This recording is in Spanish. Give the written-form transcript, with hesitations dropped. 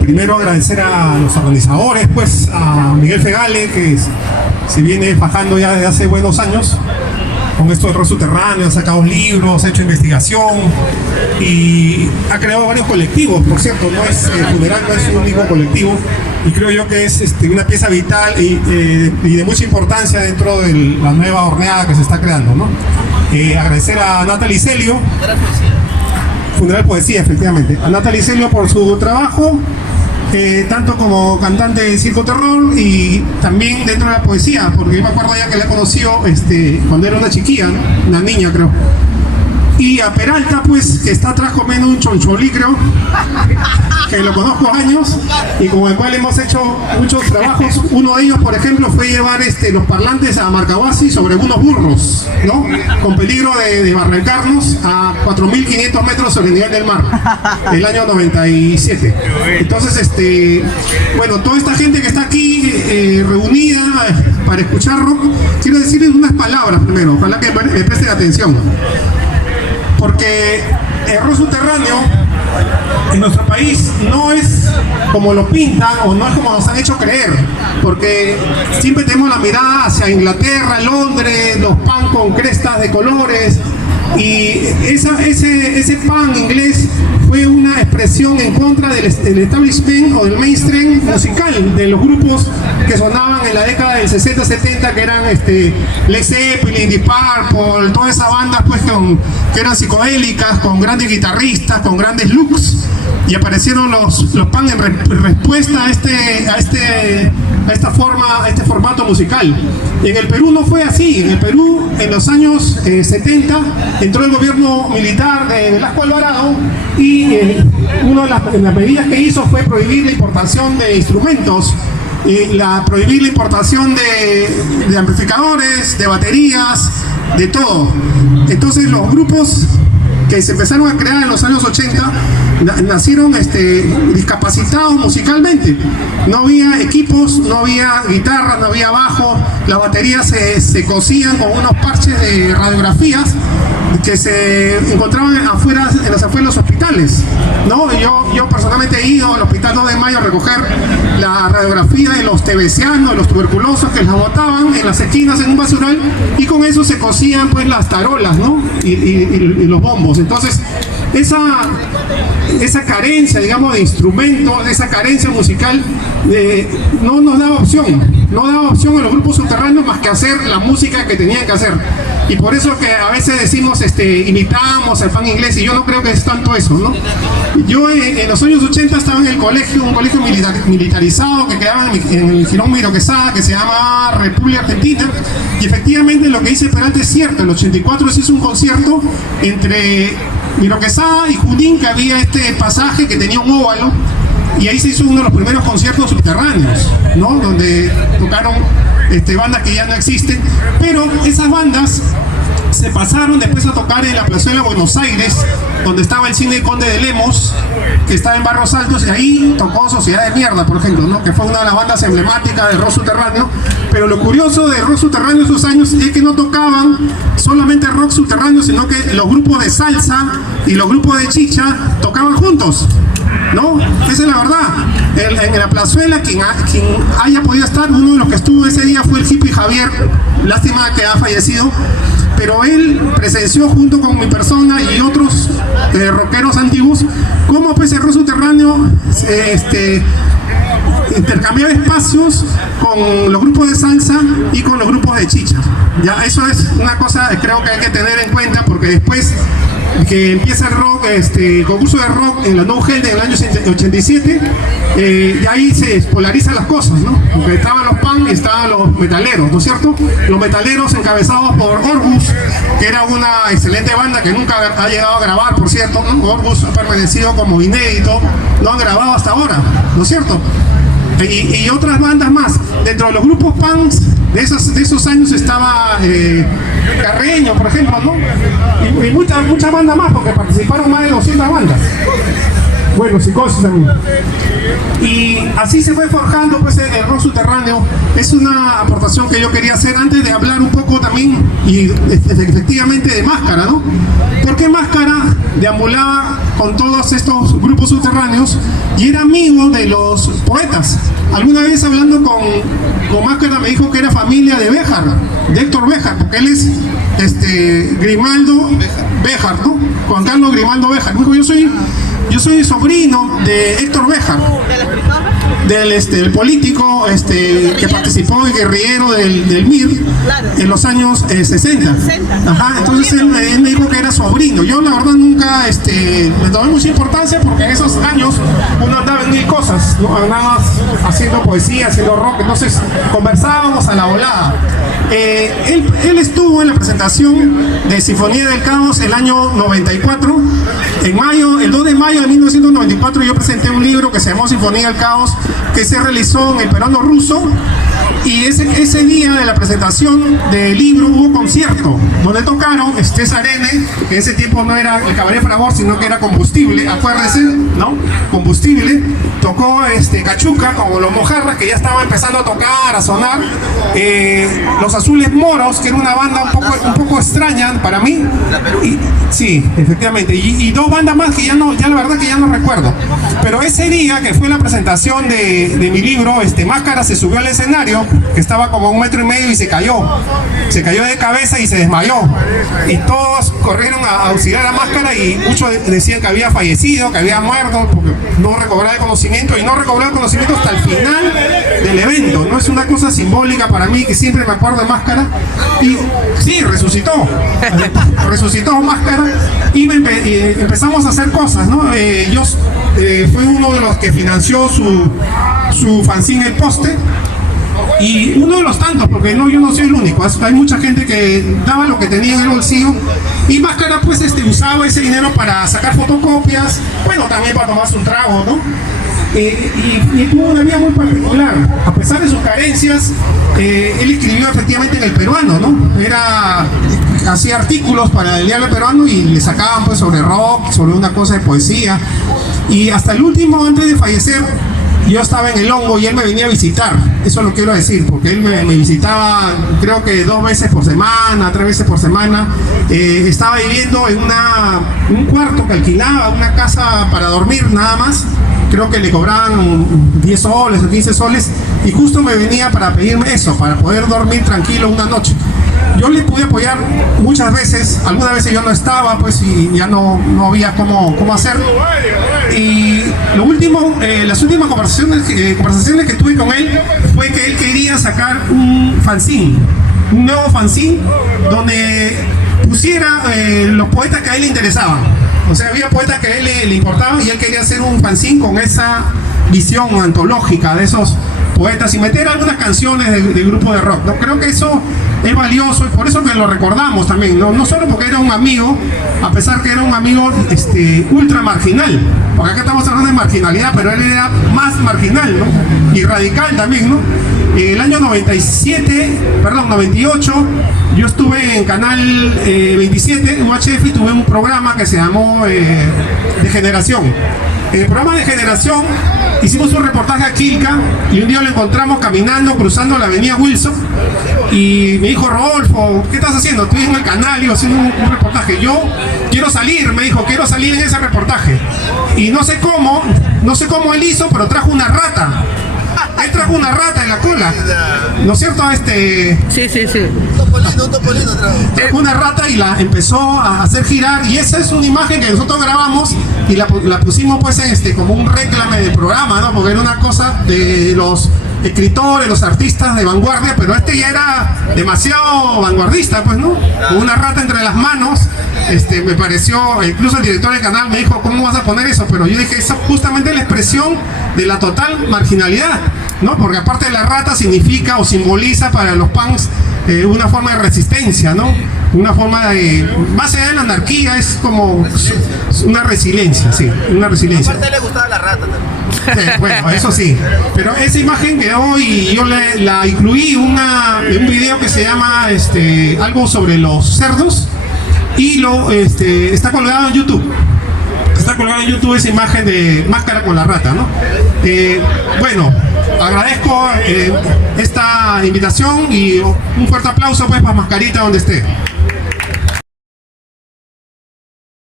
Primero agradecer a los organizadores, pues a Miguel Fegale, que se viene fajando ya desde hace buenos años con esto del rock subterráneo, ha sacado libros, ha hecho investigación y ha creado varios colectivos, por cierto, no es Funeral no es un único colectivo, y creo yo que es una pieza vital y de mucha importancia dentro de la nueva horneada que se está creando, ¿no? Agradecer a Natalie Celio, Funeral Poesía, efectivamente, a Natalie Celio por su trabajo, tanto como cantante de Circo Terror y también dentro de la poesía, porque yo me acuerdo ya que la he conocido cuando era una chiquilla, ¿no? Una niña, creo. Y a Peralta, pues, que está atrás comiendo un choncholí, creo, que lo conozco años y con el cual hemos hecho muchos trabajos. Uno de ellos, por ejemplo, fue llevar los parlantes a Marcahuasi sobre unos burros, ¿no? Con peligro de barrancarnos a 4.500 metros sobre el nivel del mar, el año 97. Entonces, bueno, toda esta gente que está aquí reunida para escuchar rock, quiero decirles unas palabras primero, ojalá que me presten atención. Porque el rock subterráneo en nuestro país no es como lo pintan o no es como nos han hecho creer, porque siempre tenemos la mirada hacia Inglaterra, Londres, los pan con crestas de colores, y ese pan inglés fue una expresión en contra del establishment o del mainstream musical de los grupos que sonaban en la década del 60-70, que eran Led Zeppelin, Deep Purple, toda esa banda pues que eran psicodélicas, con grandes guitarristas, con grandes looks, y aparecieron los pan en respuesta a este formato musical. En el Perú no fue así. En el Perú, en los años 70, entró el gobierno militar de Velasco Alvarado y una de las medidas que hizo fue prohibir la importación de instrumentos, prohibir la importación de amplificadores, de baterías, de todo. Entonces los grupos que se empezaron a crear en los años 80 nacieron discapacitados musicalmente. No había equipos, no había guitarras, no había bajo, las baterías se cosían con unos parches de radiografías que se encontraban en las afueras de los hospitales, ¿no? Yo personalmente he ido al Hospital 2 de Mayo a recoger la radiografía de los tebecianos, de los tuberculosos, que las botaban en las esquinas en un basural, y con eso se cosían pues las tarolas, ¿no? y los bombos. Entonces esa carencia, digamos, de instrumentos, esa carencia musical, no nos daba opción. No daba opción a los grupos subterráneos más que hacer la música que tenían que hacer. Y por eso que a veces decimos, imitamos al fan inglés, y yo no creo que es tanto eso, ¿no? Yo en los años 80 estaba en el colegio, un colegio militarizado que quedaba en el Girón Miro Quesada, que se llama República Argentina, y efectivamente lo que dice Peralta es cierto. En el 84 se hizo un concierto entre Miro Quesada y Junín, que había este pasaje que tenía un óvalo, y ahí se hizo uno de los primeros conciertos subterráneos, ¿no? Donde tocaron bandas que ya no existen, pero esas bandas se pasaron después a tocar en la plazuela Buenos Aires, donde estaba el cine Conde de Lemos, que estaba en Barrios Altos, y ahí tocó Sociedad de Mierda, por ejemplo, ¿no? Que fue una de las bandas emblemáticas del rock subterráneo. Pero lo curioso del rock subterráneo esos años es que no tocaban solamente rock subterráneo, sino que los grupos de salsa y los grupos de chicha tocaban juntos, ¿no? Esa es la verdad. En la plazuela, quien haya podido estar, uno de los que estuvo ese día fue el hippie Javier, lástima que ha fallecido, pero él presenció junto con mi persona y otros rockeros antiguos cómo pues el rock subterráneo intercambiaba espacios con los grupos de salsa y con los grupos de chicha. Ya, eso es una cosa que creo que hay que tener en cuenta, porque después que empieza el rock, el concurso de rock en la No Gel en el año 87, y ahí se polarizan las cosas, ¿no? Porque estaban los punk y estaban los metaleros, ¿no es cierto? Los metaleros encabezados por Orgus, que era una excelente banda que nunca ha llegado a grabar, por cierto, ¿no? Orgus ha permanecido como inédito, no han grabado hasta ahora, ¿no es cierto? Y otras bandas más. Dentro de los grupos punks de esos años estaba Carreño, por ejemplo, ¿no? Y muchas bandas más, porque participaron más de 200 bandas. Bueno, psicosis también. Y así se fue forjando pues el rock subterráneo. Es una aportación que yo quería hacer antes de hablar un poco también y efectivamente de Máscara, ¿no? Porque Máscara deambulaba con todos estos grupos subterráneos y era amigo de los poetas. Alguna vez hablando con Máscara me dijo que era familia de Béjar, de Héctor Béjar, porque él es Grimaldo Béjar, ¿no? Juan Carlos Grimaldo Béjar. Me dijo, yo soy sobrino de Héctor Béjar, del político que participó y guerrillero del MIR en los años 60. Ajá, entonces él me dijo que era sobrino. Yo la verdad nunca le tomé mucha importancia porque en esos años uno andaba en mil cosas, ¿no? Andaba haciendo poesía, haciendo rock, entonces conversábamos a la volada. Él estuvo en la presentación de Sinfonía del Caos el año 94. En mayo, el 2 de mayo de 1994 yo presenté un libro que se llamó Sinfonía del Caos, que se realizó en el peruano ruso, y ese día de la presentación del libro hubo concierto donde tocaron César N, que en ese tiempo no era el Cabaret Fragor, sino que era Combustible, acuérdense, ¿no? Combustible. Tocó Cachuca, como los Mojarras, que ya estaba empezando a tocar, a sonar. Los Azules Moros, que era una banda un poco extraña para mí. Sí, efectivamente. Y dos bandas más que ya la verdad que ya no recuerdo. Pero ese día que fue la presentación de mi libro, Máscara se subió al escenario, que estaba como a 1,5 metros y se cayó. Se cayó de cabeza y se desmayó. Y todos corrieron a auxiliar a Máscara y muchos decían que había fallecido, que había muerto, porque no recobraba el conocimiento, y no recobraba el conocimiento hasta el final del evento. No es una cosa simbólica para mí, que siempre me acuerdo de Máscara. Y sí, resucitó Máscara y empezamos a hacer cosas, ¿no? Yo fui uno de los que financió su fanzine El Poste. Y uno de los tantos, porque yo no soy el único, hay mucha gente que daba lo que tenía en el bolsillo, y Máscara pues usaba ese dinero para sacar fotocopias, bueno, también para tomarse un trago, ¿no? Y tuvo una vida muy particular. A pesar de sus carencias, él escribió efectivamente en el peruano, ¿no? Hacía artículos para el diario peruano y le sacaban pues sobre rock, sobre una cosa de poesía. Y hasta el último, antes de fallecer, yo estaba en el Hongo y él me venía a visitar. Eso lo quiero decir, porque él me visitaba creo que 2 veces por semana, 3 veces por semana. Estaba viviendo en un cuarto que alquilaba, una casa para dormir nada más. Creo que le cobraban 10 soles o 15 soles, y justo me venía para pedirme eso, para poder dormir tranquilo una noche. Yo le pude apoyar muchas veces, algunas veces yo no estaba, pues, y ya no había cómo hacerlo. Y las últimas conversaciones que tuve con él fue que él quería sacar un fanzine, un nuevo fanzine, donde pusiera los poetas que a él le interesaban. O sea, había poetas que a él le importaban y él quería hacer un fanzine con esa visión antológica de esos poetas y meter algunas canciones de grupo de rock, ¿no? Creo que eso es valioso y por eso que lo recordamos también, no solo porque era un amigo, a pesar que era un amigo ultra marginal, porque acá estamos hablando de marginalidad, pero él era más marginal, ¿no? Y radical también, ¿no? El año 98, yo estuve en Canal 27, en UHF, y tuve un programa que se llamó De Generación. En el programa De Generación hicimos un reportaje a Quilca y un día lo encontramos caminando, cruzando la avenida Wilson, y me dijo: Rodolfo, ¿qué estás haciendo? Estoy en el canal, digo, haciendo un reportaje. Yo quiero salir, me dijo, quiero salir en ese reportaje. Y no sé cómo él hizo, pero trajo una rata. Él trajo una rata en la cola, ¿no es cierto? Sí. Un topolino trajo una rata y la empezó a hacer girar, y esa es una imagen que nosotros grabamos y la pusimos pues como un réclame del programa, ¿no? Porque era una cosa de los escritores, los artistas de vanguardia, pero ya era demasiado vanguardista, pues, ¿no? Con una rata entre las manos, me pareció, incluso el director del canal me dijo: ¿cómo vas a poner eso? Pero yo dije, esa es justamente la expresión de la total marginalidad, ¿no? Porque aparte de la rata significa o simboliza para los punks una forma de resistencia, ¿no? Una forma de, más allá de la anarquía, es como una resiliencia, sí, una resiliencia. Aparte le gustaba la rata también. Bueno, eso sí, pero esa imagen quedó y yo la incluí en un video que se llama algo sobre los cerdos, y está colgado en YouTube. colgar en YouTube esa imagen de Máscara con la Rata, ¿no? Bueno, agradezco esta invitación y un fuerte aplauso pues para Mascarita donde esté.